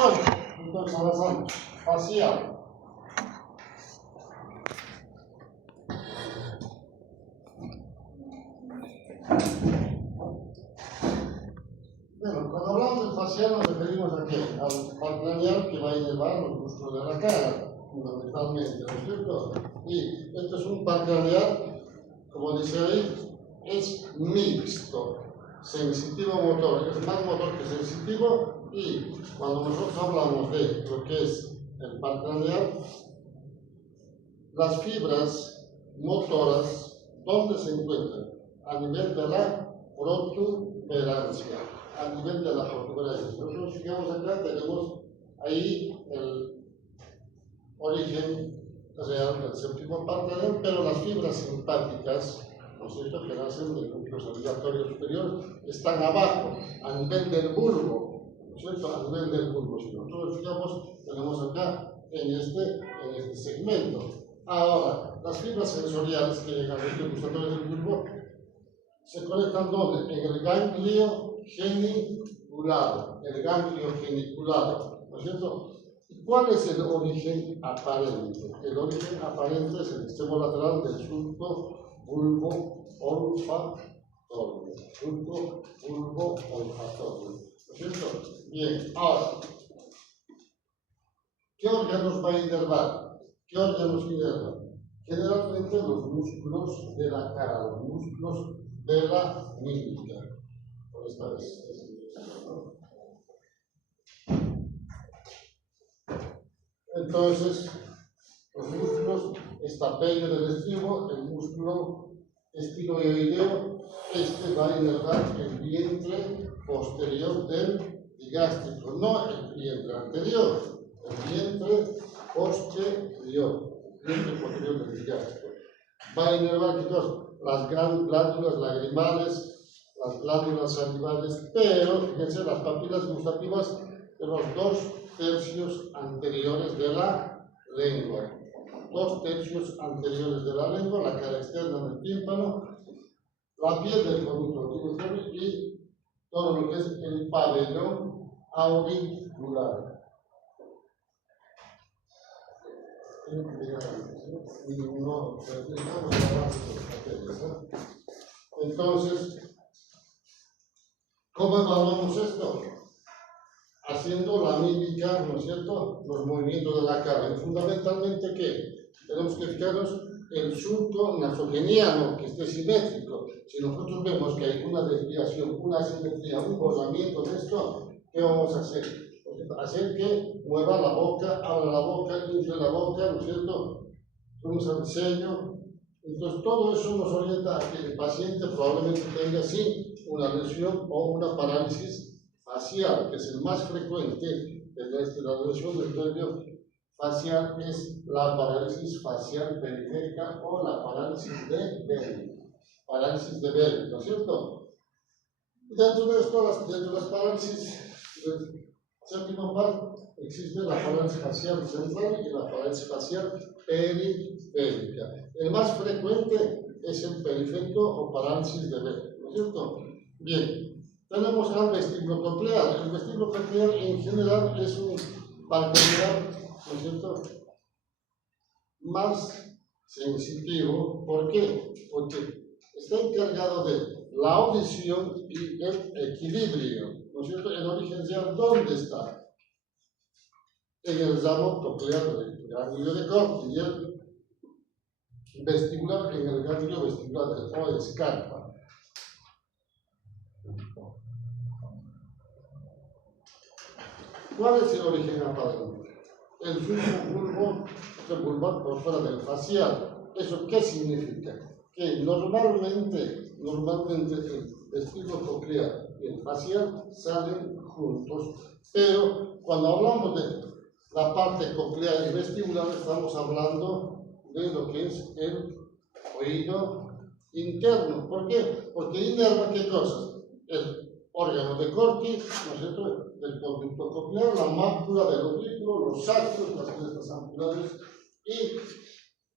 Bueno, entonces avanzamos. Facial. Bueno, cuando hablamos del facial nos referimos a qué? Al par craneal que va a inervar los músculos de la cara, fundamentalmente, ¿no es cierto? Y esto es un par craneal, como dice ahí, es mixto, sensitivo-motor, es más motor que sensitivo, y cuando nosotros hablamos de lo que es el par craneal, las fibras motoras, ¿dónde se encuentran? A nivel de la protuberancia. A nivel de la protuberancia. Nosotros fijamos acá, tenemos ahí el origen real del séptimo par craneal, pero las fibras simpáticas, ¿no es cierto?, que nacen del núcleo salivatorio superior, están abajo, a nivel del bulbo, ¿no es cierto?, a nivel del bulbo. Si nosotros fijamos, tenemos acá en este segmento. Ahora, las fibras sensoriales que llegan al núcleo gustatorio del bulbo se conectan ¿dónde? En el ganglio geniculado, ¿no es cierto? ¿Y cuál es el origen aparente? El origen aparente es el extremo lateral del surco bulbo olfatorio. Surco bulbo olfatorio, ¿no es cierto? Bien, ahora, ¿qué órganos va a inervar? ¿Qué órganos inervan? Generalmente los músculos de la cara, los músculos de la mímica. Por esta vez. Entonces, los músculos estapelio del estribo, el músculo estinoideo, este va a inervar el vientre posterior del digástrico, no el vientre anterior, el vientre posterior del digástrico. Va a inervar, chicos, las glándulas lagrimales, las glándulas salivales, pero fíjense, las papilas gustativas de los 2/3 anteriores de la lengua. 2/3 anteriores de la lengua, la cara externa del tímpano, la piel del conducto auditivo y todo lo que es el pabellón auricular. Entonces, ¿cómo evaluamos esto? Haciendo la mímica, ¿no es cierto?, los movimientos de la cara. Y fundamentalmente, ¿qué? Tenemos que fijarnos el surco nasogeniano, que esté simétrico. Si nosotros vemos que hay una desviación, una asimetría, un borramiento de esto, ¿qué vamos a hacer? Hacer que mueva la boca, abra la boca, infle la boca, ¿no es cierto?, usa el ceño. Entonces, todo eso nos orienta a que el paciente probablemente tenga, sí, una lesión o una parálisis facial, que es el más frecuente de la lesión del nervio facial, es la parálisis facial periférica o la parálisis de Bell. Parálisis de Bell, ¿no es cierto? Dentro de esto, dentro de las parálisis del séptimo par, existe la parálisis facial central y la parálisis facial periférica. El más frecuente es el periférico o parálisis de Bell, ¿no es cierto? Bien, tenemos al vestíbulo coclear. El vestíbulo coclear en general es un par craneal, ¿no es cierto?, más sensitivo. ¿Por qué? Porque está encargado de la audición y el equilibrio, ¿no es cierto? El origen real, ¿dónde está? En el ramo coclear del ganglio de Corti, y el vestibular en el ganglio vestibular del O escarpa. ¿Cuál es el origen aparente? El surco bulbo por fuera del facial. ¿Eso qué significa? Que normalmente el vestíbulo coclear y el facial salen juntos, pero cuando hablamos de la parte coclear y vestibular estamos hablando de lo que es el oído interno. ¿Por qué? Porque inerva ¿qué cosas? El órgano de Corti, ¿no es cierto?, del conducto coclear, la mácula del audículo, los sacros, las crestas ampulares y,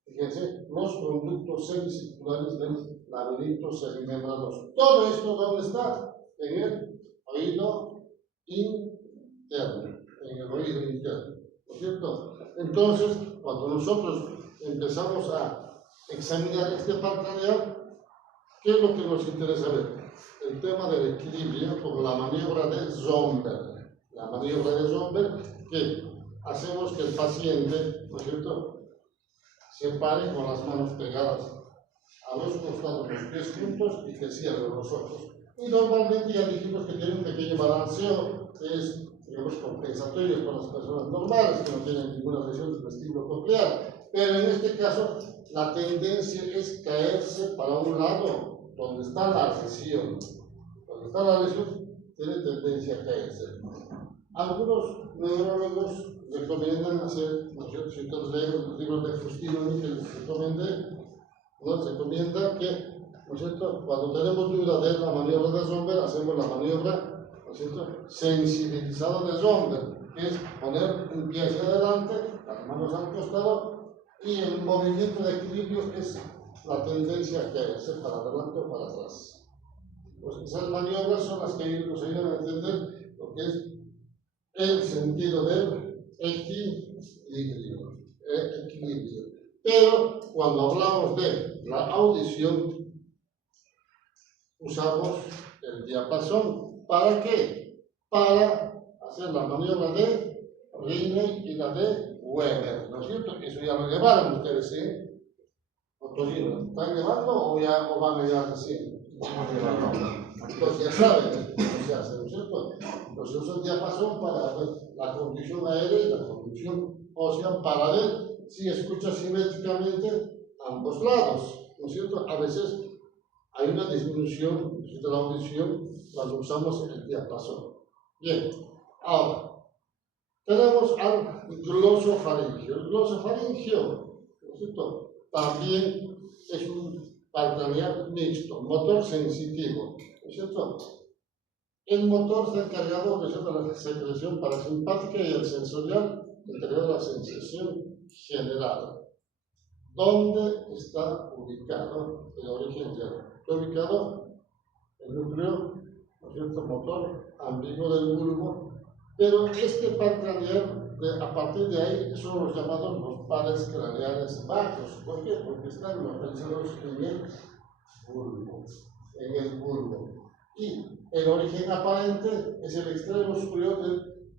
fíjense, los conductos semicirculares del laberinto semimembranoso. Todo esto, ¿dónde está? En el oído interno. En el oído interno, ¿no es cierto? Entonces, cuando nosotros empezamos a examinar este par craneal, ¿qué es lo que nos interesa ver? El tema del equilibrio con la maniobra de Zomberg. La maniobra de Zomberg que hacemos que el paciente, ¿no es cierto?, se pare con las manos pegadas a los costados, los pies juntos y que cierre los ojos. Y normalmente ya dijimos que tiene un pequeño balanceo que es, digamos, compensatorio para las personas normales que no tienen ninguna lesión del vestíbulo coclear. Pero en este caso, la tendencia es caerse para un lado, donde está la lesión. Donde está la lesión, tiene tendencia a caerse. Algunos neurólogos recomiendan hacer, ¿no es cierto? Si ustedes leen los libros de Fustino que les recomendé, nos recomienda que, ¿no es cierto?, cuando tenemos duda de la maniobra de Zomberg, hacemos la maniobra, ¿no es cierto?, sensibilizada de Zomberg, que es poner un pie hacia adelante, las manos al costado, y el movimiento de equilibrio es la tendencia a caerse para adelante o para atrás. Pues esas maniobras son las que nos ayudan a entender lo que es el sentido del equilibrio. Pero cuando hablamos de la audición, usamos el diapasón. ¿Para qué? Para hacer la maniobra de Riney y la de Weber, ¿no es cierto? Eso ya lo llevaron ustedes, ¿sí? Otorino, ¿están llevando o ya o van a llevar así? Entonces ya saben cómo se hace, ¿no es cierto? Entonces usa el diapasón para ver la conducción aérea y la conducción ósea para ver si escucha simétricamente ambos lados, ¿no es cierto? A veces hay una disminución de la audición cuando usamos el diapasón. Bien, ahora tenemos al glosofaringio. El glosofaringio, ¿no es cierto?, también es un par craneal mixto, motor sensitivo, ¿no es cierto? El motor está encargado de la secreción parasimpática y el sensorial encargado de la sensación general. ¿Dónde está ubicado el origen general? Está ubicado el núcleo, ¿no es cierto?, motor ambiguo del bulbo, pero este par craneal, a partir de ahí, son los llamados los pares craneales bajos. ¿Por qué? Porque están localizados en el bulbo. Y el origen aparente es el extremo superior del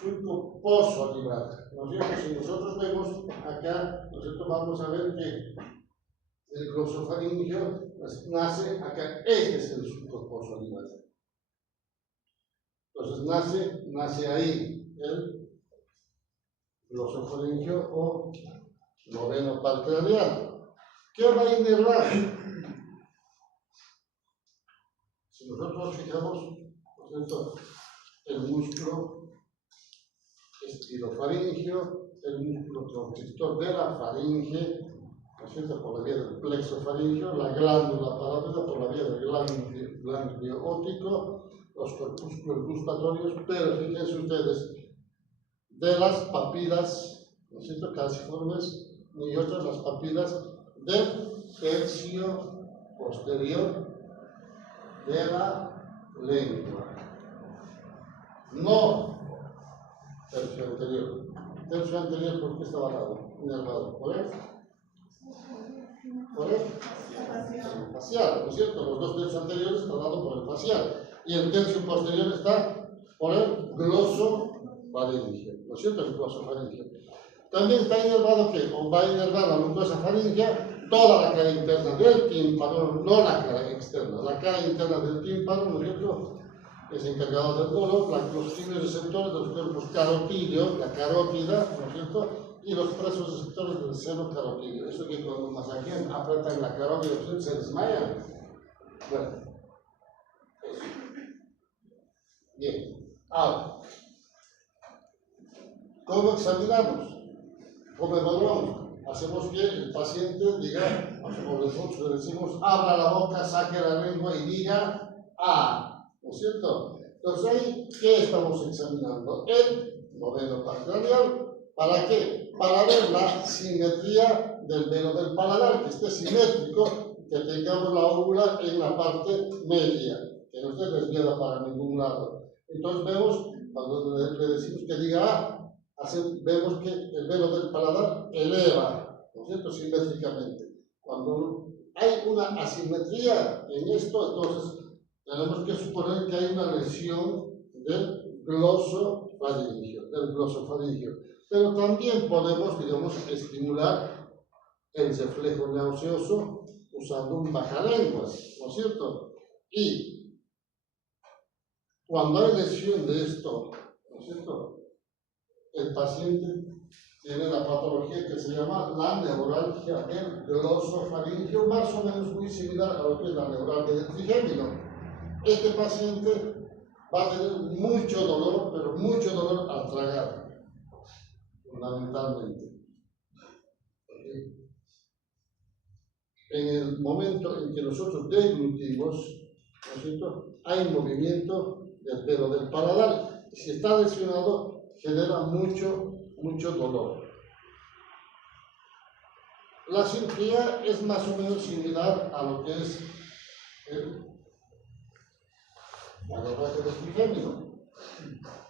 surco posoalivar, ¿no es cierto? Si nosotros vemos acá, ¿no es cierto?, vamos a ver que el glosofaringio nace acá. Este es el surco posoalivar. Entonces nace ahí el glosofaringio o noveno par craneal. ¿Qué va a inervar? Si nosotros nos fijamos, por cierto, el músculo estilofaringio, el músculo constrictor de la faringe, ¿no es cierto?, por la vía del plexo faringio, la glándula parápida por la vía del ganglio óptico, los corpúsculos gustatorios, pero fíjense ustedes, de las papilas, ¿no es cierto?, calciformes, y otras las papilas del tercio posterior de la lengua. No tercio anterior. Tercio anterior, ¿por qué estaba inervado? ¿Por él? ¿Por él? El facial, ¿no es cierto? Los dos tercios anteriores están dados por el facial. Y el tercio posterior está por el glosofaringio, ¿no es cierto? El glosofaringio. También está inervado que o va a inervar la mucosa faringea, toda la cara interna del tímpano, no la cara externa, la cara interna del tímpano, ¿no es cierto?, es encargado del dolor, los fines receptores de los cuerpos carotidios, la carótida, ¿no es cierto?, y los presos receptores del seno carotidio. Eso que cuando masajean, apretan la carótida, se desmayan. Bueno, eso. Bien, ahora, ¿cómo examinamos? ¿Cómo evaluamos? Hacemos que el paciente diga, como nosotros le decimos, abra la boca, saque la lengua y diga "ah", ¿no es cierto? Entonces ahí, ¿qué estamos examinando? El noveno par craneal. ¿Para qué? Para ver la simetría del velo del paladar, que esté simétrico, que tengamos la óvula en la parte media, que no esté desviada para ningún lado. Entonces vemos cuando le decimos que diga A, vemos que el velo del paladar eleva, ¿no es cierto?, simétricamente. Cuando hay una asimetría en esto, entonces tenemos que suponer que hay una lesión del glosofaringio, Pero también podemos, digamos, estimular el reflejo nauseoso usando un bajalenguas, ¿no es cierto? Y cuando hay lesión de esto, ¿no es cierto?, el paciente tiene la patología que se llama la neuralgia del glosofaringio, más o menos muy similar a lo que es la neuralgia del trigémino. Este paciente va a tener mucho dolor, pero mucho dolor al tragar, fundamentalmente. En el momento en que nosotros deglutimos, ¿no es cierto?, hay movimiento del pelo del paladar. Y si está lesionado, genera mucho dolor. La cirugía es más o menos similar a lo que es la neuralgia del trigémino.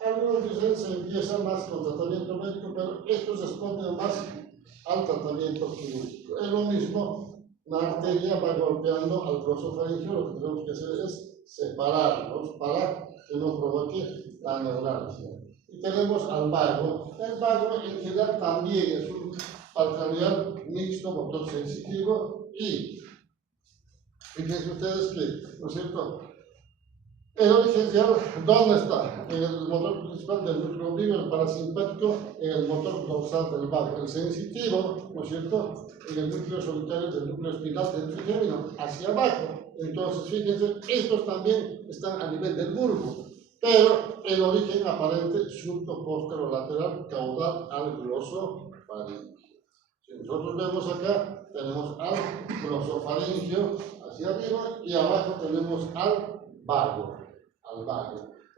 Algunos dicen se empieza más con tratamiento médico, pero esto responde más al tratamiento quirúrgico. Es lo mismo, la arteria va golpeando al glosofaringio, lo que tenemos que hacer es separarlos para que no provoque la neuralgia. Y tenemos al vago. El vago en general también es un parcranial mixto motor sensitivo y fíjense ustedes que, ¿no es cierto?, el origen real, ¿dónde está? En el motor principal del núcleo ombligo, el parasimpático, en el motor dorsal del vago. El sensitivo, ¿no es cierto?, en el núcleo solitario del núcleo espinal del trigémino, hacia abajo. Entonces, fíjense, estos también están a nivel del bulbo, pero el origen aparente surto posterolateral caudal al glosofaringio. Si nosotros vemos acá, tenemos al glosofaringio hacia arriba y abajo tenemos al vago.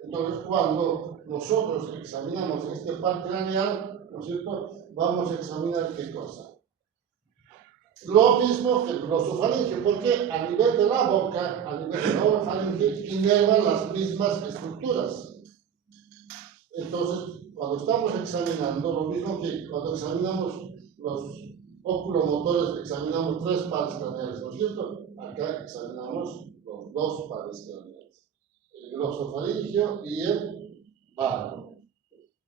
Entonces, cuando nosotros examinamos este par craneal, ¿no es cierto?, vamos a examinar qué cosa. Lo mismo que el glosofaringio, porque a nivel de la boca, a nivel de la orofaringe, inervan las mismas estructuras. Entonces, cuando estamos examinando, lo mismo que cuando examinamos los oculomotores, examinamos 3 pares craneales, ¿no es cierto? Acá examinamos los 2 pares craneales. El glosofaringio y el vago.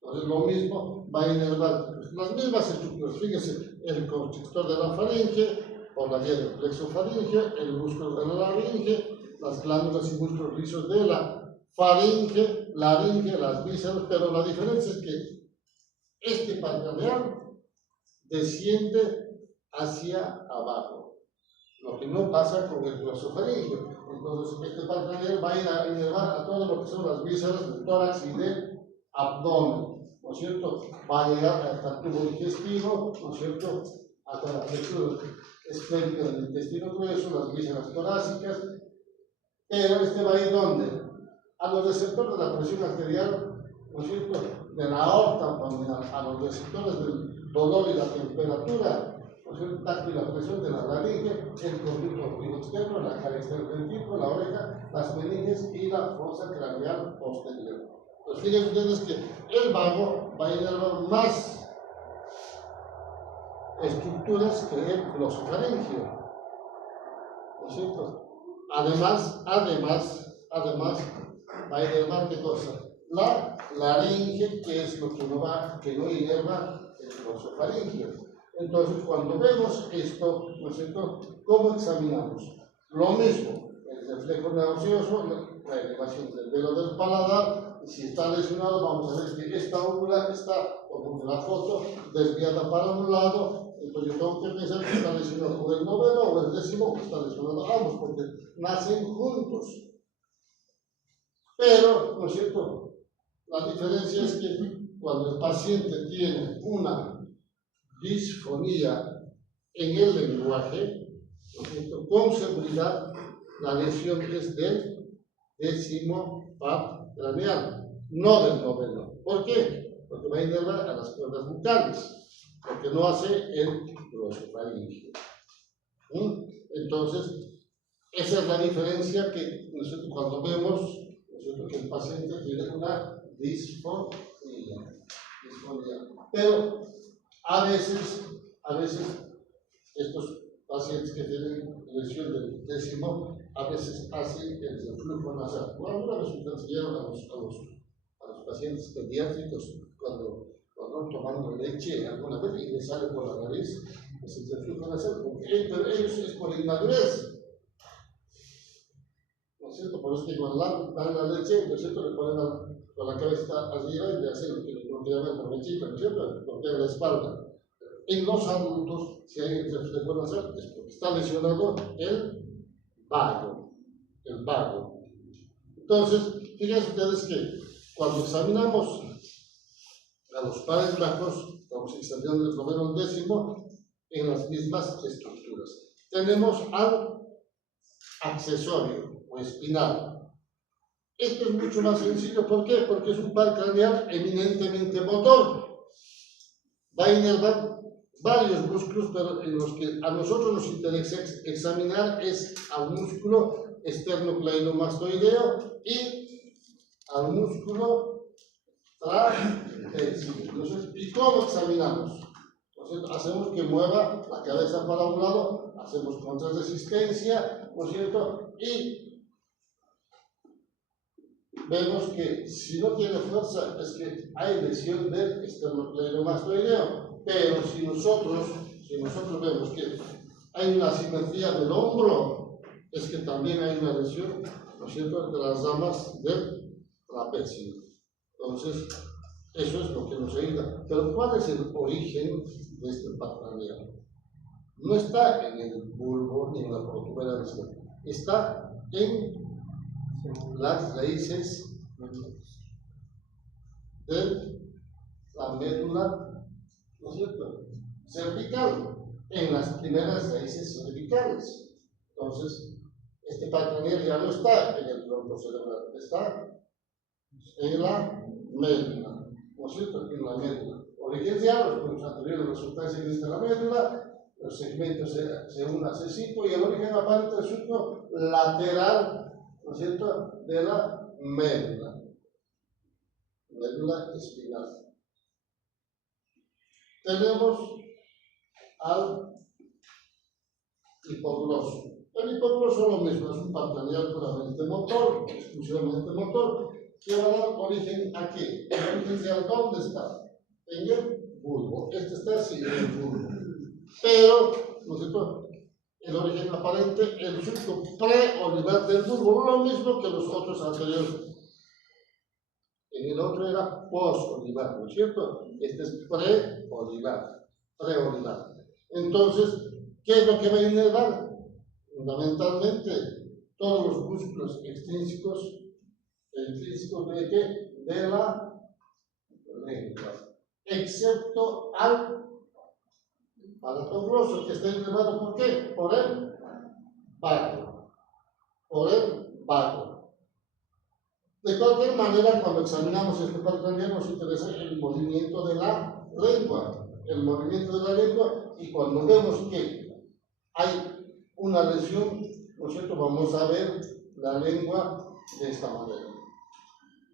Entonces lo mismo va a inervar las mismas estructuras. Fíjense, el constrictor de la faringe, por la vía del plexo faringeo, el músculo de la laringe, las glándulas y músculos lisos de la faringe, laringe, las vísceras, pero la diferencia es que este parcranial desciende hacia abajo, lo que no pasa con el glosofaringio. Entonces, este parcranial va a ir a inervar a todo lo que son las vísceras del tórax y del abdomen, ¿no es cierto? Va a llegar hasta el tubo digestivo, ¿no es cierto?, hasta la flexura esférica del intestino grueso, las vísceras torácicas, pero este va a ir ¿dónde? A los receptores de la presión arterial, ¿no es cierto?, de la aorta abdominal, a los receptores del dolor y la temperatura, el tacto y la presión de la laringe, el conducto auditivo externo, la caries del ventrículo, la oreja, las meninges y la fosa craneal posterior. Pues fíjense ustedes que el vago va a inervar más estructuras que el glosofaringio, ¿no es cierto? Además, va a inervar ¿qué cosa? La laringe, que es lo que no inerva el glosofaringio. Entonces, cuando vemos esto, ¿no es cierto?, ¿cómo examinamos? Lo mismo, el reflejo nauseoso, la elevación del velo del paladar, y si está lesionado, vamos a ver que esta óvula está, como la foto, desviada para un lado. Entonces, yo tengo que pensar que está lesionado o el noveno o el décimo, o está lesionado ambos, porque nacen juntos. Pero, ¿no es cierto?, la diferencia es que cuando el paciente tiene una disfonía en el lenguaje, con seguridad la lesión es del 10º par craneal, no del noveno. ¿Por qué? Porque va a inervar a las cuerdas bucales, porque no hace el glosofaringio. Entonces, esa es la diferencia que nosotros cuando vemos que el paciente tiene una disfonía. Pero a veces estos pacientes que tienen lesión del décimo, a veces hacen el reflujo nasal. Por alguna vez nos enseñaron a los pacientes pediátricos cuando toman leche alguna vez y les sale por la nariz, es el reflujo nasal, pero ellos es por inmadurez. ¿No es cierto? Por eso que cuando dan la leche, ¿no es cierto? Le ponen con la cabeza arriba y le hacen lo que llaman cornechita, ¿no es cierto? Golpean la espalda. En los adultos, si hay reflujo nasal, es porque está lesionado el vago. Entonces, fíjense ustedes que cuando examinamos a los pares bajos, estamos examinando el noveno al décimo en las mismas estructuras. Tenemos al accesorio o espinal. Esto es mucho más sencillo. ¿Por qué? Porque es un par craneal eminentemente motor. Va a inervar varios músculos, pero en los que a nosotros nos interesa examinar es al músculo esternocleidomastoideo y al músculo trapézico. Entonces, ¿y cómo examinamos? Entonces, hacemos que mueva la cabeza para un lado, hacemos contrarresistencia, ¿no es cierto? Y vemos que si no tiene fuerza es que hay lesión del esternocleidomastoideo. Pero si nosotros vemos que hay una asimetría del hombro, es que también hay una lesión, ¿no es cierto?, de las ramas del trapecio. Entonces, eso es lo que nos ayuda. Pero ¿cuál es el origen de este par craneal? No está en el bulbo ni en la protuberancia, está en las raíces de la médula, ¿no es cierto?, cervical, en las primeras raíces cervicales. Entonces, este par craneal ya no está en el tronco cerebral, está en la médula, ¿no es cierto?, en la médula. Origen ya los puntos anteriores resulta que existe la médula, los segmentos se unen a C5 y el origen aparente del surco lateral, ¿no es cierto?, de la médula espinal. Tenemos al hipogloso. El hipogloso lo mismo, es un par craneal puramente motor, exclusivamente motor, que va a dar origen a qué? El origen real, ¿dónde está? En el bulbo. Este está así en el bulbo. Pero, ¿no es cierto?, el origen aparente, el surco preolivar del bulbo, no lo mismo que los otros anteriores. En el otro era posolivar, ¿no es cierto? Este es preolivar. Entonces, ¿qué es lo que va a inervar? Fundamentalmente, todos los músculos extrínsecos de qué? De la lengua, excepto al palatogloso, que está inervado ¿por qué? Por el vago. De cualquier manera, cuando examinamos este par craneal nos interesa el movimiento de la lengua. Y cuando vemos que hay una lesión, ¿no es cierto?, vamos a ver la lengua de esta manera.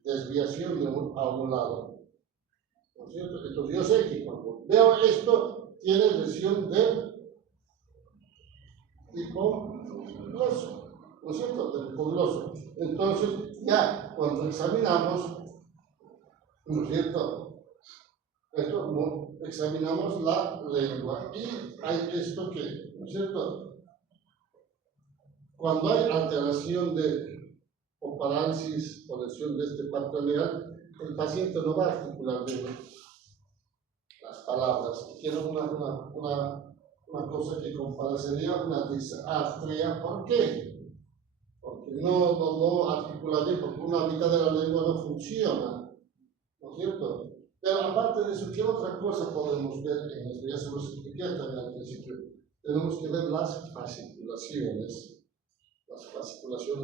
Desviación a un lado, ¿no es cierto? Entonces yo sé que cuando veo esto, tiene lesión del hipogloso, ¿no es cierto?, del hipogloso. Entonces ya cuando examinamos, ¿no es cierto?, examinamos la lengua y hay esto que, ¿no es cierto?, cuando hay alteración o parálisis o lesión de este par craneal, el paciente no va a articular bien las palabras. Quiero una cosa que compara, sería una disartria. ¿Por qué? Porque no articula bien, porque una mitad de la lengua no funciona, ¿no es cierto? Pero aparte de eso, ¿qué otra cosa podemos ver en esto? Ya se los expliqué también al principio. Tenemos que ver las fasciculaciones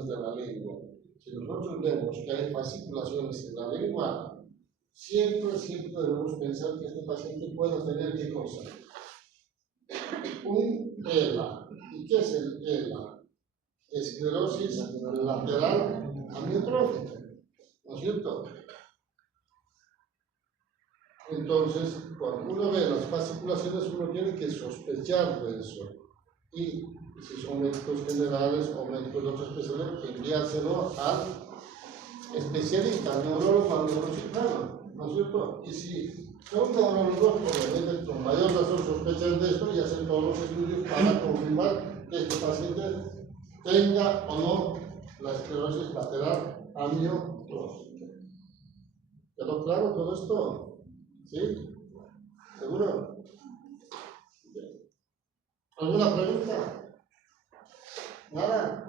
de la lengua. Si nosotros vemos que hay fasciculaciones en la lengua, siempre debemos pensar que este paciente puede tener ¿qué cosa? Un ELA. ¿Y qué es el ELA? Esclerosis lateral amiotrófica, ¿no es cierto? Entonces, cuando uno ve las fasciculaciones, uno tiene que sospechar de eso. Y si son médicos generales o médicos de otra especialidad, enviárselo al especialista, al neurólogo, al neurocirujano, ¿no es cierto? Y si son neurólogos, obviamente con mayor razón sospechan de esto y hacen todos los estudios para confirmar que este paciente tenga o no la esclerosis lateral amiotrófica. ¿Quedó claro todo esto? ¿Sí? ¿Seguro? ¿Alguna pregunta? ¿Nada?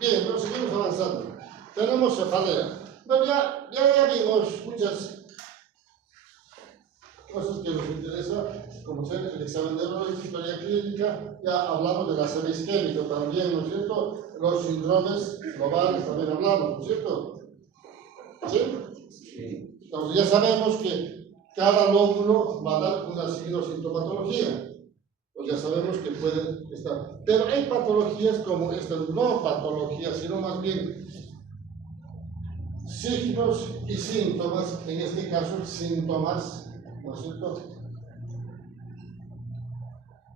Bien, entonces seguimos avanzando. Tenemos cefalea. Bueno, ya vimos muchas cosas que nos interesan, como ser el examen de neurología, historia clínica, ya hablamos de la sema isquémica también, ¿no es cierto? Los síndromes globales también hablamos, ¿no es cierto? ¿Sí? Sí. Entonces ya sabemos que cada lóbulo va a dar una sintomatología. Pues ya sabemos que pueden estar. Pero hay patologías como esta, no patologías, sino más bien signos y síntomas, en este caso síntomas, ¿no es cierto?,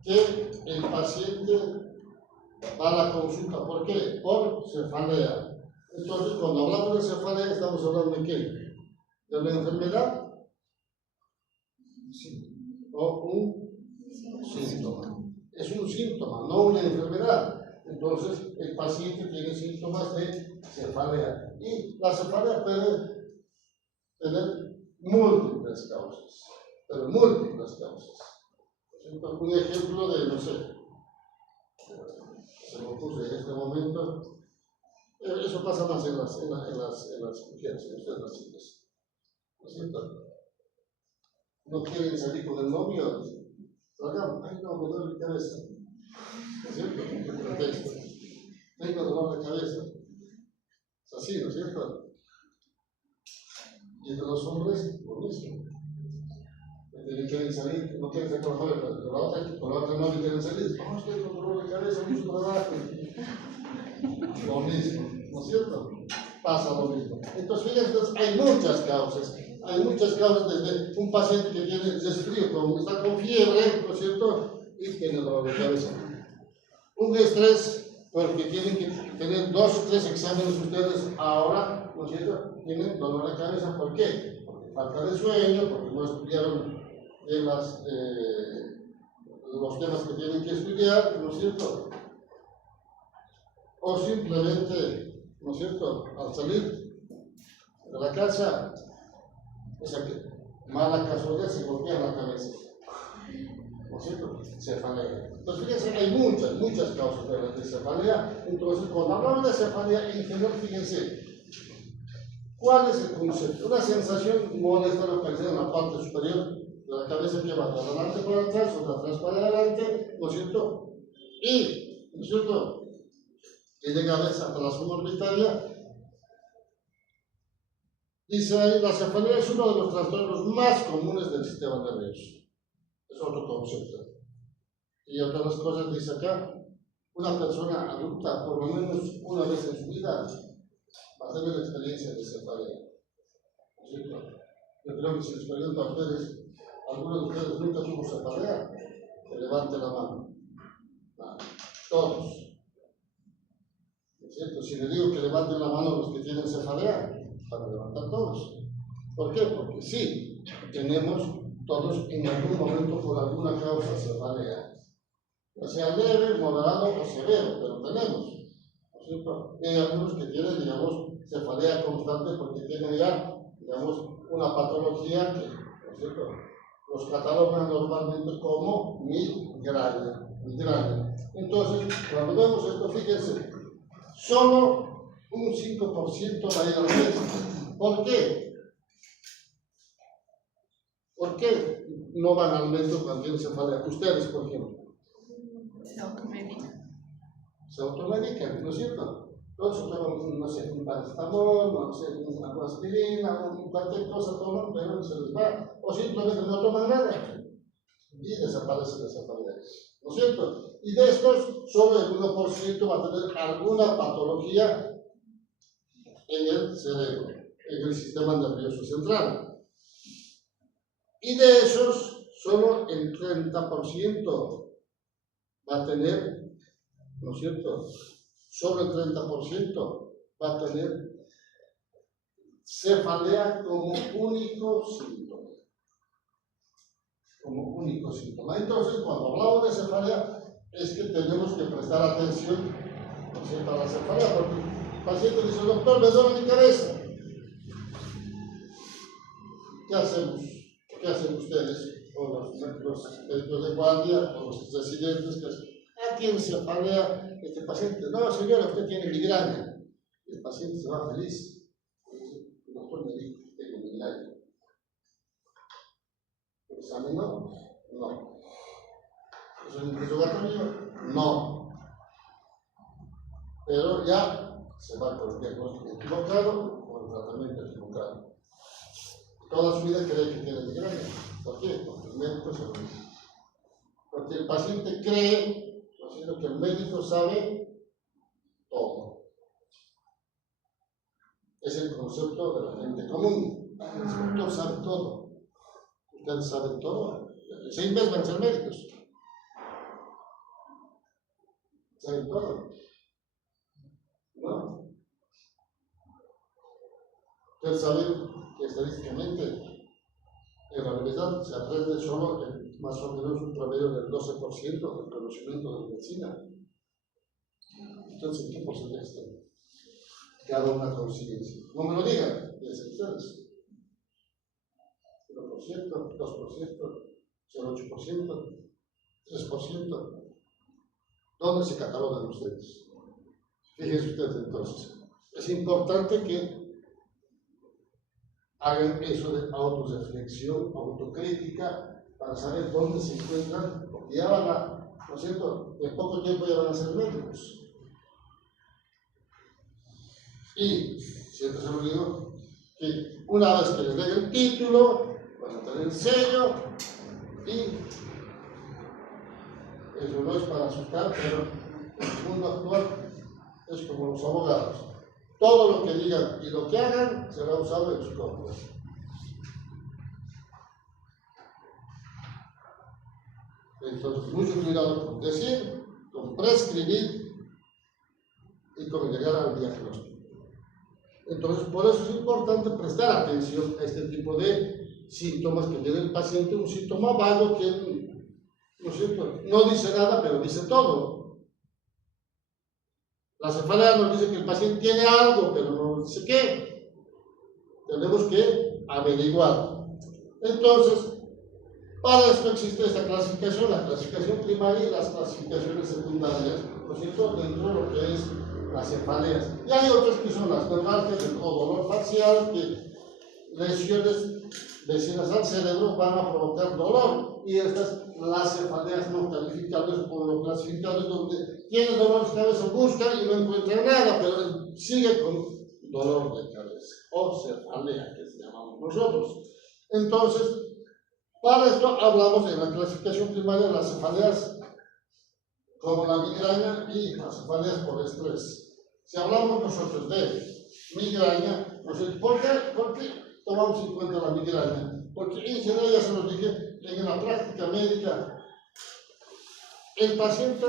que el paciente va a la consulta. ¿Por qué? Por cefalea. Entonces, cuando hablamos de cefalea, estamos hablando de qué? ¿De una enfermedad? Sí. ¿O un síntoma? Es un síntoma, no una enfermedad. Entonces, el paciente tiene síntomas de cefalea. Y la cefalea puede tener múltiples causas, pero múltiples causas. Un ejemplo de, no sé, se me ocurre en este momento, eso pasa más en las mujeres, en ustedes las chicas. ¿No es cierto? No quieren salir con el novio, salgan, ay no, me duele la cabeza. ¿No es cierto? ¿Qué pretexto? Tengo dolor de cabeza. Es así, ¿no es cierto? Y entre los hombres, lo mismo. Quieren salir, no quieren ser con la otra no quieren salir. No, estoy con dolor de cabeza, mucho trabajo. Lo mismo, ¿no es cierto? Pasa lo mismo. Entonces, fíjense, hay muchas causas. Hay muchas causas, desde un paciente que tiene resfrío, está con fiebre, ¿no es cierto? Y tiene dolor de cabeza. Un estrés, porque tienen que tener 2 o 3 exámenes ustedes ahora, ¿no es cierto? Tienen dolor de cabeza, ¿por qué? Porque falta de sueño, porque no estudiaron los temas que tienen que estudiar, ¿no es cierto? O simplemente, ¿no es cierto?, al salir de la casa, esa mala casualidad se golpea la cabeza, ¿no es cierto? Cefalea. Entonces, fíjense, hay muchas causas de cefalea. Entonces, cuando hablamos de cefalea, en general, fíjense, ¿cuál es el concepto? Una sensación molesta localizada en la parte superior de la cabeza que va de adelante para atrás o de atrás para adelante, ¿no es cierto? Y, ¿no es cierto?, que llega a veces hasta la zona orbitaria. Dice ahí, la cefalea es uno de los trastornos más comunes del sistema nervioso. Es otro concepto. Y otra de las cosas dice acá, una persona adulta, por lo menos una vez en su vida, va a tener la experiencia de cefalea. ¿No es cierto? Yo creo que si les pregunto a ustedes, ¿alguno de ustedes nunca tuvo cefalea? Que levante la mano. No, todos. ¿No es cierto? Si les digo que levanten la mano los que tienen cefalea, para levantar todos. ¿Por qué? Porque sí, tenemos todos en algún momento por alguna causa cefalea. O sea leve, moderado o severo, pero tenemos. ¿No es cierto? Y hay algunos que tienen, digamos, cefalea constante porque tienen ya, digamos, una patología que, ¿no es cierto?, los catalogan normalmente como migraña. Entonces, cuando vemos esto, fíjense, solo un 5% va a ir al médico. ¿Por qué? ¿Por qué no van al médico cuando tienen cefalea? Ustedes, por ejemplo. Se automedican. Se automedican, ¿no es cierto? Entonces toman, no sé, un paracetamol, no sé, una aspirina, cualquier cosa toman, pero se les va. O simplemente no toman nada y desaparece la cefalea, ¿no es cierto? Y de estos, solo el 1% va a tener alguna patología en el cerebro, en el sistema nervioso central. Y de esos, solo el 30% va a tener, ¿no es cierto? Solo el 30% va a tener cefalea como único síntoma. Como único síntoma. Entonces, cuando hablamos de cefalea, es que tenemos que prestar atención, ¿no es cierto?, a la cefalea, porque el paciente dice, doctor, me duele mi cabeza. ¿Qué hacemos? ¿Qué hacen ustedes? O los médicos de guardia, o los residentes, que hacen, tiene cefalea este paciente. No, señora, usted tiene migraña. El paciente se va feliz. El doctor me dijo, tengo migraña. ¿El examen no? No. ¿Es un interrogatorio? No. Pero ya se va con el diagnóstico equivocado o el tratamiento equivocado. Toda su vida cree que tiene migraña. ¿Por qué? Porque el médico se lo dice. Porque el paciente cree, ¿no?, que el médico sabe todo. Es el concepto de la gente común. El doctor sabe todo. Ustedes saben todo. 6 meses van a ser médicos. Saben todo. ¿No? Ustedes saben que estadísticamente en la universidad se aprende solo más o menos un promedio del 12% del conocimiento de la medicina. Entonces, ¿en qué porcentaje está? Cada una conciencia. No me lo digan, piensen ustedes. 1%, 2%, 0,8%, 3%. ¿Dónde se catalogan ustedes? Fíjense ustedes entonces. Es importante que hagan eso de autorreflexión, autocrítica, para saber dónde se encuentran, porque ya van a, ¿no es cierto?, en poco tiempo ya van a ser médicos. Y siempre se lo digo, que una vez que les den el título, van a tener el sello, y eso no es para asustar, pero el mundo actual es como los abogados. Todo lo que digan y lo que hagan será usado en su contra. Entonces, mucho cuidado con decir, con prescribir y con llegar al diagnóstico. Entonces, por eso es importante prestar atención a este tipo de síntomas que tiene el paciente, un síntoma vago que, ¿no es cierto?, no dice nada, pero dice todo. La cefalea nos dice que el paciente tiene algo, pero no dice qué. Tenemos que averiguar. Entonces, para esto existe esta clasificación, la clasificación primaria y las clasificaciones secundarias, ¿no es cierto?, dentro de lo que es las cefaleas. Y hay otras que son las neuralgias o dolor parcial, que lesiones vecinas al cerebro van a provocar dolor. Y estas, las cefaleas no calificables por lo clasificables, donde tiene dolor de cabeza, busca y no encuentra nada, pero sigue con dolor de cabeza, o cefalea, que se llamamos nosotros. Entonces, para esto hablamos en la clasificación primaria de las cefaleas como la migraña y las cefaleas por estrés. Si hablamos nosotros de migraña, ¿por qué tomamos en cuenta la migraña? Porque en general, ya se los dije, en la práctica médica, el paciente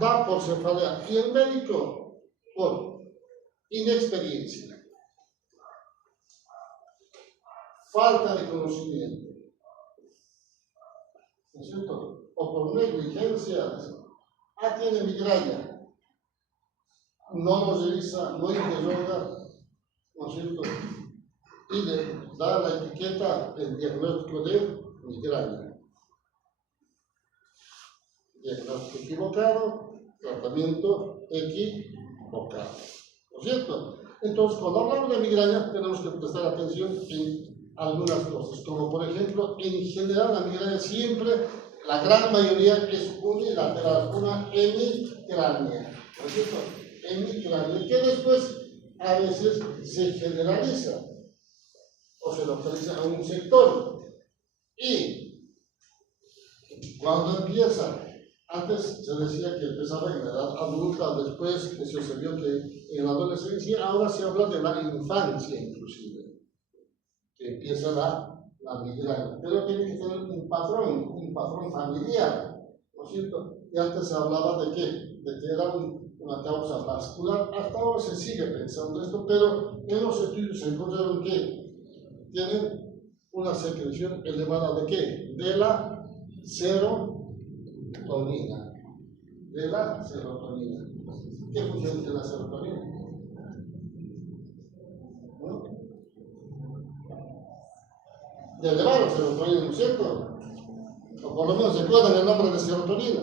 va por cefalea y el médico por inexperiencia, falta de conocimiento, ¿no es cierto?, o por negligencia. Tiene migraña, no lo revisa, no interroga, ¿no es cierto?, y le da la etiqueta del diagnóstico de migraña. Diagnóstico equivocado, tratamiento equivocado, ¿no es cierto? Entonces, cuando hablamos de migraña, tenemos que prestar atención en algunas cosas, como por ejemplo, en general la migraña siempre, la gran mayoría es unilateral, una hemicrania, ¿no es cierto? Hemicrania, que después a veces se generaliza o se localiza en un sector. Y cuando empieza, antes se decía que empezaba en la edad adulta, después se vio que en la adolescencia, ahora se habla de la infancia inclusive, que empieza la migraña, pero tiene que tener un patrón familiar, ¿no es cierto? Y antes se hablaba de que era una causa vascular, hasta ahora se sigue pensando esto, pero en los estudios se encontraron que tienen una secreción elevada de ¿qué? De la serotonina. ¿Qué función tiene la serotonina? ¿No? De elevar la serotonina, ¿no es cierto? O por lo menos se acuerdan el nombre de serotonina.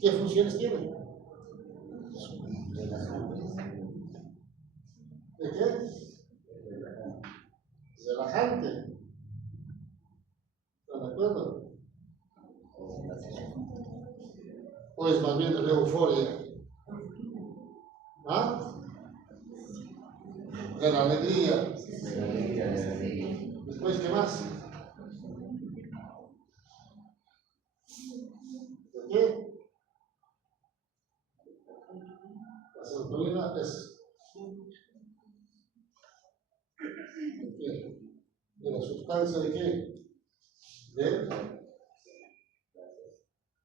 ¿Qué funciones tiene? ¿De qué? Relajante. ¿Están de acuerdo? Pues más bien de euforia. ¿Ah? De la alegría. Después, ¿qué más? ¿De qué? La serotonina es de la sustancia de qué?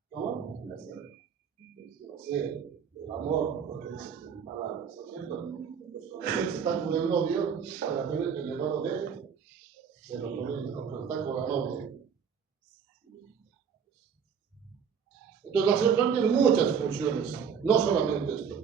¿Cómo? El amor, lo que dice en palabras, ¿no es cierto? Pues cuando usted está con el novio, para tener elevado de serotonina, cuando está con la novia. Entonces la serotonina tiene muchas funciones, no solamente esto.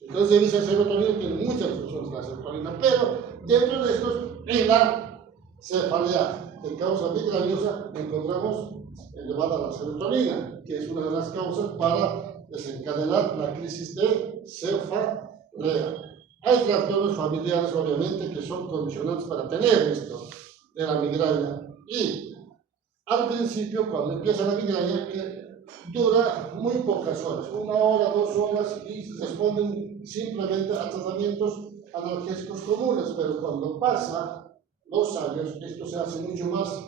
Entonces se dice serotonina tiene muchas funciones la serotonina, pero dentro de estos, en la cefalea de causa migrañosa encontramos elevada la serotonina, que es una de las causas para desencadenar la crisis de cefalea. Hay trastornos familiares, obviamente, que son condicionantes para tener esto de la migraña. Y al principio, cuando empieza la migraña, dura muy pocas horas, 1 hora, 2 horas, y responden simplemente a tratamientos analgésicos comunes, pero cuando pasa 2 años, esto se hace mucho más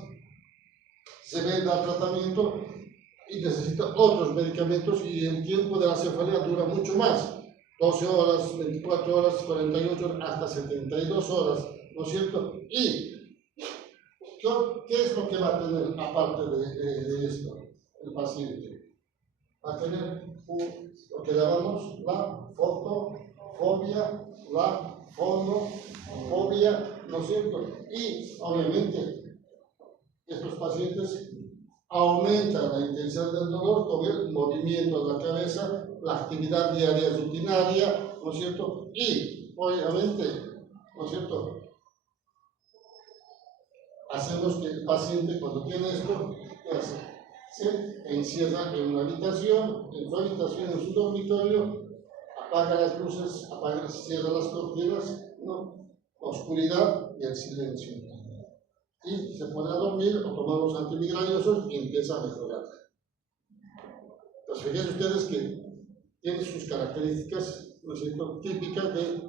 severo al tratamiento y necesita otros medicamentos y el tiempo de la cefalea dura mucho más, 12 horas, 24 horas, 48 horas, hasta 72 horas, ¿no es cierto? Y ¿qué es lo que va a tener aparte de esto el paciente? Va a tener lo que llamamos la fotofobia, la fonofobia, ¿no es cierto? Y obviamente estos pacientes aumentan la intensidad del dolor con el movimiento de la cabeza, la actividad diaria rutinaria, ¿no es cierto? Y obviamente, ¿no es cierto? Hacemos que el paciente cuando tiene esto, ¿qué hace? Se encierra en una habitación, en su habitación, en su dormitorio, apaga las luces, cierra las cortinas, ¿no? La oscuridad y el silencio. Y se pone a dormir o tomar los antimigrañosos y empieza a mejorar. Entonces, fíjense ustedes que tiene sus características, ¿no es cierto?, típicas de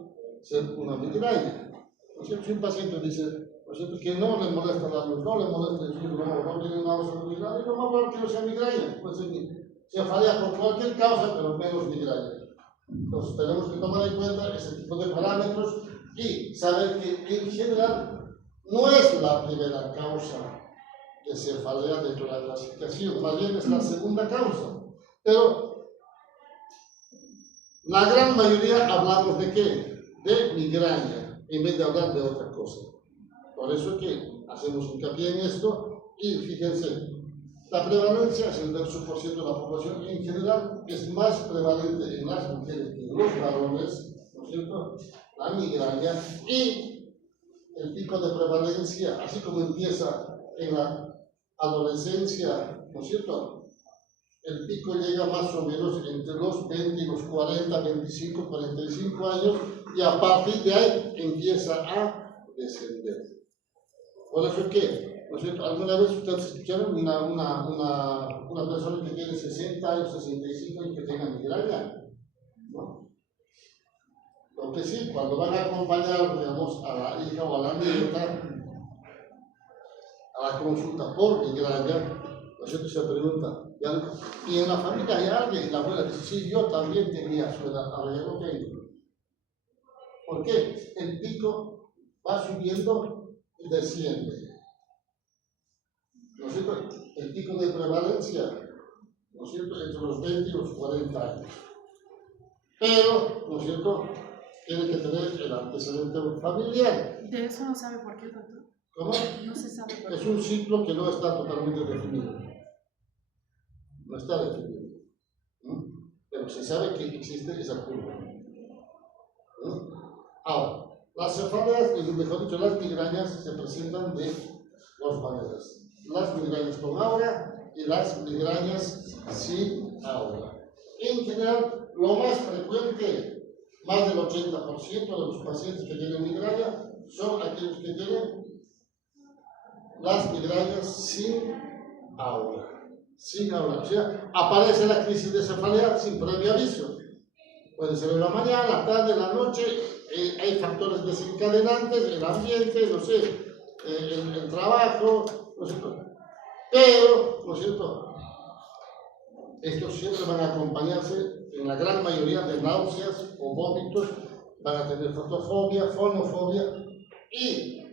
ser una migraña. ¿No es cierto? Si un paciente dice, ¿no es cierto?, que no le molesta la luz, no le molesta el frío, no tiene una oscuridad, y lo más probable que no sea migraña, puede ser se falla por cualquier causa, pero menos migraña. Entonces, tenemos que tomar en cuenta ese tipo de parámetros y saber que en general no es la primera causa de cefalea dentro de la clasificación, más bien es la segunda causa. Pero la gran mayoría hablamos de ¿qué? De migraña, en vez de hablar de otra cosa. Por eso que hacemos hincapié en esto y fíjense, la prevalencia es el 8% de la población en general, es más prevalente en las mujeres que en los varones, ¿no es cierto? La migraña y el pico de prevalencia, así como empieza en la adolescencia, ¿no es cierto? El pico llega más o menos entre los 20 y los 40, 25, 45 años y a partir de ahí empieza a descender. Por eso es que, ¿no es cierto? ¿Alguna vez ustedes escucharon una persona que tiene 60 años, 65 años que tenga migraña? ¿No? Lo que sí, cuando van a acompañar, digamos, a la hija o a la nieta a la consulta por migraña, ¿no es cierto? Se pregunta, ¿y en la familia hay alguien? Y la abuela dice, sí, yo también tenía su edad, ahora ya no tengo. ¿Por qué? El pico va subiendo y desciende. ¿No es cierto? El pico de prevalencia, ¿no es cierto?, entre los 20 y los 40 años. Pero, ¿no es cierto?, tiene que tener el antecedente familiar. De eso no sabe por qué, doctor. ¿Cómo? No se sabe por qué. Es un ciclo que no está totalmente definido. No está definido. ¿No? Pero se sabe que existe esa curva. ¿No? Ahora, las cefaleas, mejor dicho, las migrañas se presentan de dos maneras. Las migrañas con aura y las migrañas sin aura. En general, lo más frecuente, más del 80% de los pacientes que tienen migraña son aquellos que tienen las migrañas sin aura. Sin aura. O sea, aparece la crisis de cefalea sin previo aviso. Puede ser en la mañana, la tarde, en la noche. Hay factores desencadenantes, el ambiente, no sé, el trabajo, ¿no es cierto? Pero, ¿no es cierto?, estos siempre van a acompañarse, en la gran mayoría, de náuseas o vómitos, van a tener fotofobia, fonofobia, y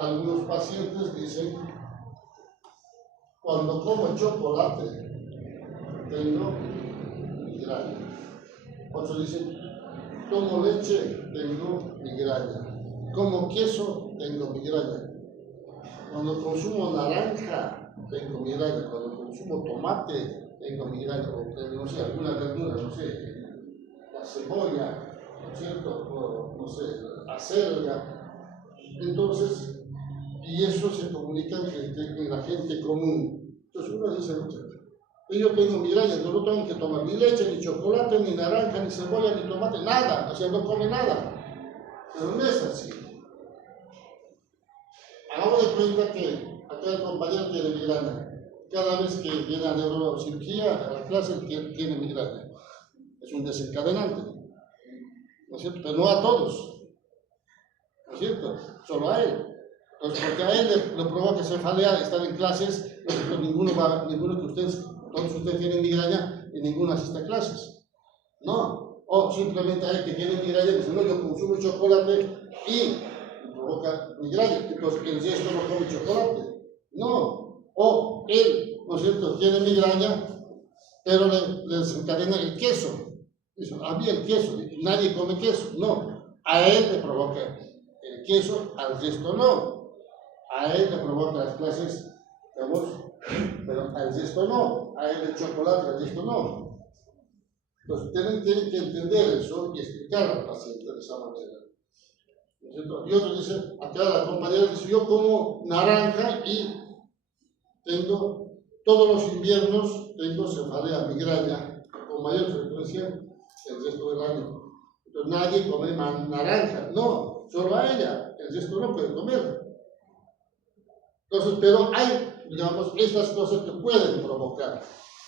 algunos pacientes dicen, cuando como chocolate, tengo migraña. Otros dicen, tomo leche, tengo migraña. Como queso, tengo migraña. Cuando consumo naranja, tengo migraña. Cuando consumo tomate, tengo migraña. O, no sé, alguna verdura, no sé, la cebolla, ¿no es cierto? O, no sé, la acelga. Entonces, y eso se comunica en la gente común. Entonces uno dice, yo tengo migraña, yo no tengo que tomar ni leche, ni chocolate, ni naranja, ni cebolla, ni tomate, nada, o sea, no come nada. Pero no es así. Hagamos de cuenta que aquel compañero tiene migraña. Cada vez que viene a neurocirugía, a la clase, tiene migraña. Es un desencadenante. ¿No es cierto? Pero no a todos. ¿No es cierto? Solo a él. Entonces, porque a él le provoca cefalea estar en clases, no, ninguno que ustedes, todos ustedes tienen migraña y ninguno asiste a clases. No. O simplemente a él que tiene migraña dice, no, yo consumo chocolate y provoca migraña, entonces el resto no come chocolate. No. O él, ¿no es cierto?, tiene migraña, pero le desencadena el queso. Dice, a mí el queso, nadie come queso. No. A él le provoca el queso, al resto no. A él le provoca las clases, digamos, pero al resto no. A él el chocolate, al resto no. Entonces tienen que entender eso y explicar al paciente de esa manera. ¿No es cierto? Y otro dice, acá la compañera dice, yo como naranja y tengo, todos los inviernos tengo cefalea, migraña, con mayor frecuencia el resto del año. Entonces nadie come naranja, no, solo a ella, el resto no puede comer. Entonces, pero hay, digamos, estas cosas que pueden provocar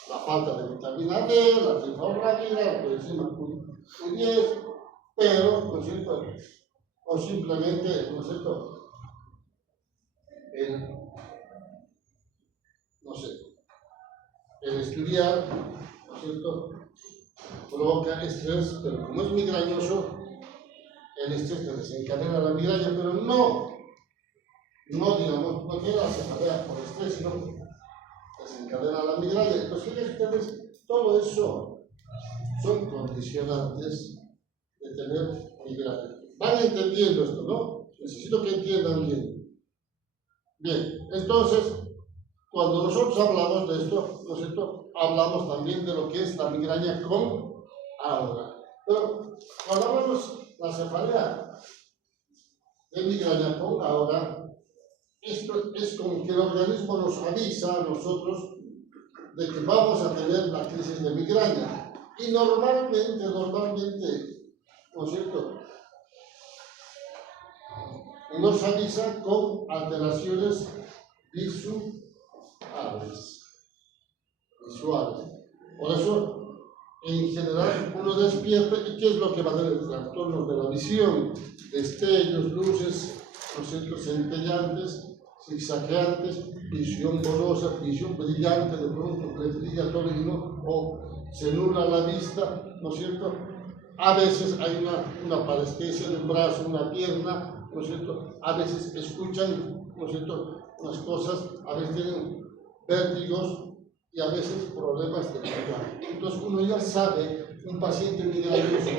la falta de vitamina D, la trifosfamida, la coenzima Q10, pero, ¿no es cierto?, o simplemente, ¿no es cierto?, el estudiar, ¿no es cierto?, provoca estrés, pero como es migrañoso, el estrés te desencadena la migraña, pero no digamos, no tiene la cefalea por estrés, sino desencadena la migraña. Entonces, fíjense ustedes, todo eso son condicionantes de tener migraña. Van entendiendo esto, ¿no? Necesito que entiendan bien. Bien, entonces, cuando nosotros hablamos de esto, ¿no es cierto?, hablamos también de lo que es la migraña con aura. Pero cuando hablamos de la cefalea de migraña con aura, esto es como que el organismo nos avisa a nosotros de que vamos a tener la crisis de migraña. Y normalmente, ¿no es cierto?, y nos avisa con alteraciones visuales. Por eso, en general, uno despierta y ¿qué es lo que va a tener? Trastornos de la visión, destellos, luces, conceptos centellantes, zigzagueantes, visión borrosa, visión brillante, de pronto le brilla todo y no, o se nubla la vista, ¿no es cierto? A veces hay una parestesia de un brazo, una pierna, ¿no es cierto? A veces escuchan, ¿no es cierto?, unas cosas, a veces tienen vértigos y a veces problemas de lenguaje. Entonces uno ya sabe, un paciente migrañoso,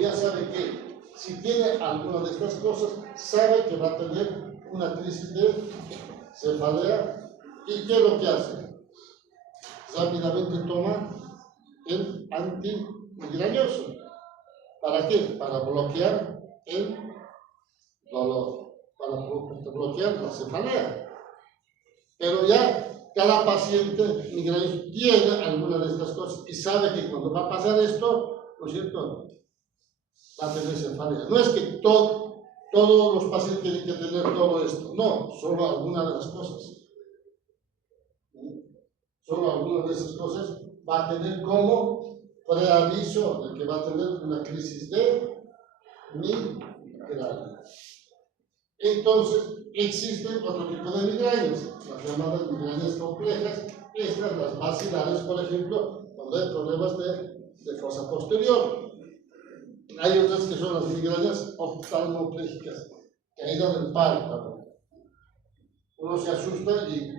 ya sabe que si tiene alguna de estas cosas, sabe que va a tener una crisis de cefalea. ¿Y qué es lo que hace? Rápidamente toma el antimigrañoso. ¿Para qué? Para bloquear el dolor, para bloquear la cefalea. Pero ya cada paciente migrañoso tiene alguna de estas cosas y sabe que cuando va a pasar esto, ¿no es cierto?, va a tener cefalea. No es que todos los pacientes tienen que tener todo esto, no, solo algunas de las cosas. Solo algunas de esas cosas va a tener como preaviso de que va a tener una crisis de migraña. Entonces, existen otro tipo de migrañas, las llamadas migrañas complejas, estas, las basilares, por ejemplo, cuando hay problemas de fosa posterior. Hay otras que son las migrañas oftalmoplégicas, caída del párpado. Uno se asusta y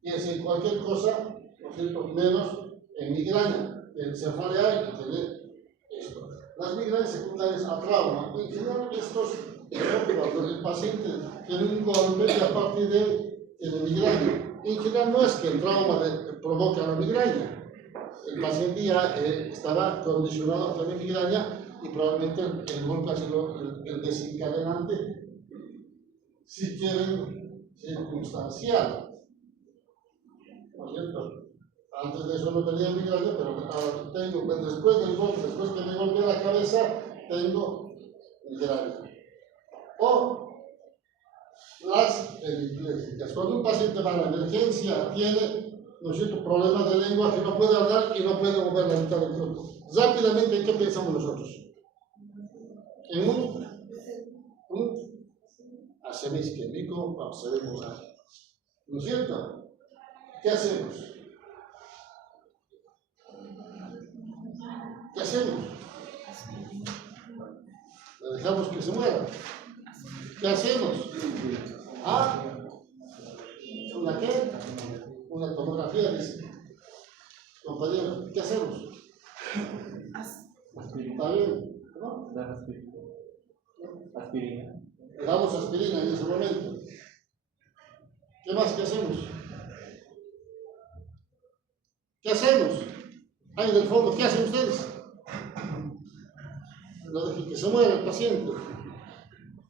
piensa en cualquier cosa, ¿no es cierto?, menos en migraña, en cefalea y tener esto. Las migrañas secundarias a trauma, en general estos, cuando el paciente tiene un golpe y a partir de él tiene migraña. En general no es que el trauma provoca la migraña. El paciente ya estaba condicionado a tener migraña y probablemente el golpe ha sido el desencadenante, si quieren, circunstancial. ¿No es cierto? Antes de eso no tenía migraña, pero ahora tengo, después del golpe, después que me golpeé la cabeza, tengo migraña. O las hemipléjicas. Cuando un paciente va a la emergencia, tiene, ¿no es cierto?, problemas de lengua, que no puede hablar y no puede mover la mitad del cuerpo. Rápidamente, ¿en qué pensamos nosotros? En un ACV isquémico, ACV moral. ¿No es cierto? ¿Qué hacemos? ¿Qué hacemos? ¿Le dejamos que se muera? ¿Qué hacemos? ¿Ah? ¿Una qué? Una tomografía, dice. Compañero, ¿qué hacemos? ¿Está bien? ¿No? Aspirina. Le damos aspirina en ese momento. ¿Qué más? ¿Qué hacemos? ¿Qué hacemos? Ahí del fondo, ¿qué hacen ustedes? No dejen que se muera el paciente.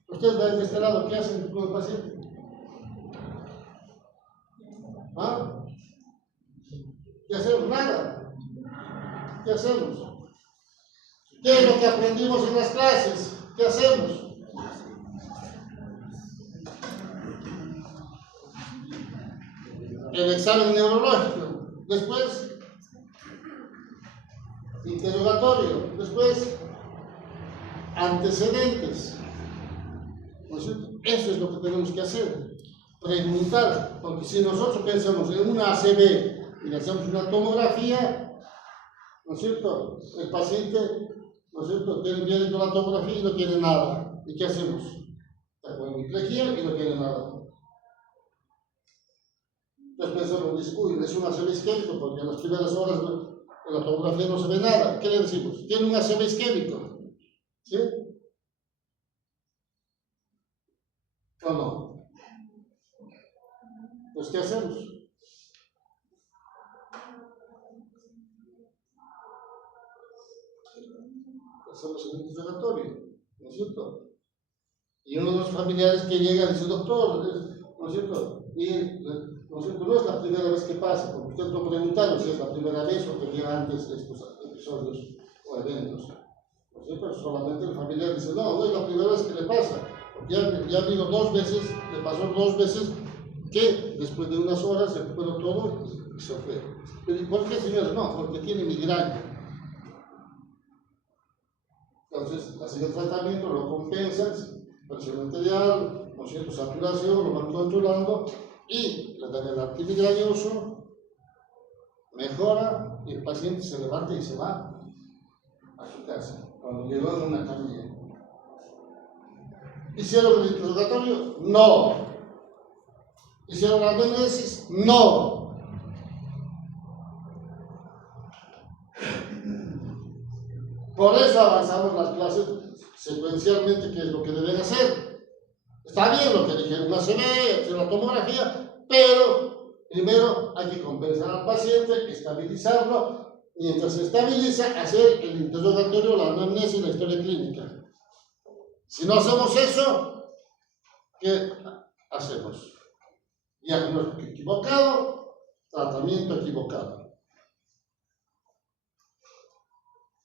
Ustedes van de este lado, ¿qué hacen con el paciente? ¿Ah? ¿Qué hacemos? Nada. ¿Qué hacemos? ¿Qué es lo que aprendimos en las clases? ¿Qué hacemos? El examen neurológico. Después, interrogatorio. Después, antecedentes. ¿No es cierto? Eso es lo que tenemos que hacer. Preguntar. Porque si nosotros pensamos en una ACV y le hacemos una tomografía, ¿no es cierto?, el paciente, ¿no es cierto?, viene con la tomografía y no tiene nada. ¿Y qué hacemos? Está con hemiplegia y no tiene nada. Entonces pensamos, uy, es un ACV isquémico, porque en las primeras horas en la tomografía no se ve nada. ¿Qué le decimos? Tiene un ACV isquémico. ¿Sí? ¿O no? Pues, ¿qué hacemos? Hacemos el interrogatorio, ¿no es cierto? Y uno de los familiares que llega dice, doctor, ¿no es cierto? Y, ¿no es cierto? No es la primera vez que pasa, porque usted no preguntaron si es la primera vez o tenía antes estos episodios o eventos. ¿No es cierto? Solamente el familiar dice, no, no es la primera vez que le pasa. Ya vino 2 veces, le pasó 2 veces que después de unas horas se recuperó todo y se fue. Pero ¿y por qué, señores? No, porque tiene migraña. Entonces, hacen el tratamiento, lo compensan, presión arterial, ¿no es cierto?, saturación, lo van controlando y le dan el antimigrañoso, mejora y el paciente se levanta y se va a su casa, cuando llegó en una camilla. ¿Hicieron el interrogatorio? No. ¿Hicieron la análisis? No. Por eso avanzamos las clases secuencialmente, que es lo que deben hacer. Está bien lo que dijeron la ACV, hacer la tomografía, pero primero hay que compensar al paciente, estabilizarlo. Mientras se estabiliza, hacer el interrogatorio, la anamnesis y la historia clínica. Si no hacemos eso, ¿qué hacemos? Diagnóstico equivocado, tratamiento equivocado.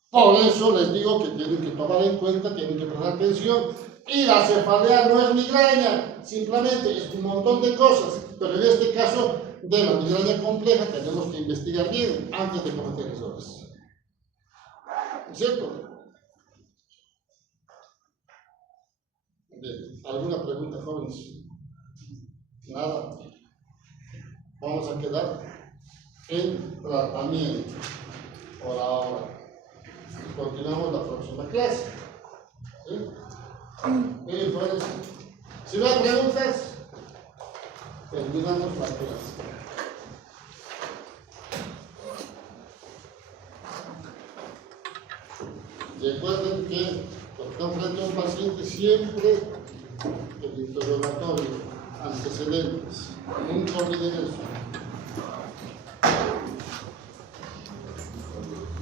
Por eso les digo que tienen que tomar en cuenta, tienen que prestar atención. Y la cefalea no es migraña, simplemente es un montón de cosas. Pero en este caso, de la migraña compleja, tenemos que investigar bien antes de cometer errores. ¿Es cierto? Bien. ¿Alguna pregunta, jóvenes? Nada. Vamos a quedar en tratamiento por ahora. Y continuamos la próxima clase. ¿Sí? Entonces, si no hay preguntas, terminamos la clase. Recuerden que cuando están frente a un paciente, siempre el interrogatorio, antecedentes, nunca olviden eso.